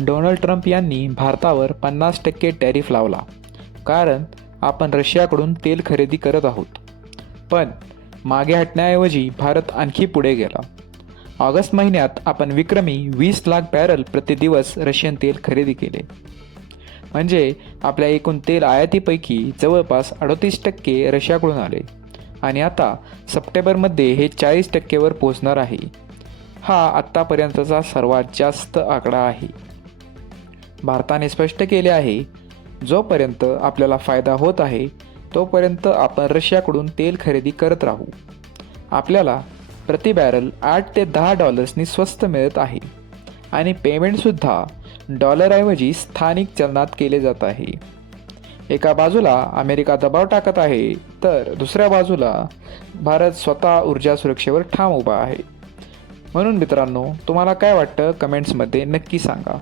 Donald Trump यांनी भारतावर 50% tariff लावला, कारण आपण रशियाकडून तेल खरेदी करत आहोत. पण मागे हटण्याऐवजी भारत आणखी पुढे गेला. ऑगस्ट महिन्यात आपण विक्रमी 20 लाख बॅरल प्रतिदिवस रशियन तेल खरेदी केले. म्हणजे आपल्या एकूण तेल आयातीपैकी जवळपास 38% रशियाकडून आले आणि आता सप्टेंबरमध्ये हे 40%वर पोहोचणार आहे. हा आत्तापर्यंतचा सर्वात जास्त आकडा आहे. भारताने स्पष्ट केले आहे, जोपर्यंत आपल्याला फायदा होत आहे तोपर्यंत आपण रशियाकडून तेल खरेदी करत राहू. आपल्याला प्रति बॅरल $8 ते $10 स्वस्त मिळत आहे आणि पेमेंटसुद्धा डॉलरऐवजी स्थानिक चलनात केले जात आहे. एका बाजूला अमेरिका दबाव टाकत आहे, तर दुसऱ्या बाजूला भारत स्वतः ऊर्जा सुरक्षेवर ठाम उभा आहे. म्हणून मित्रांनो, तुम्हाला काय वाटतं कमेंट्समध्ये नक्की सांगा.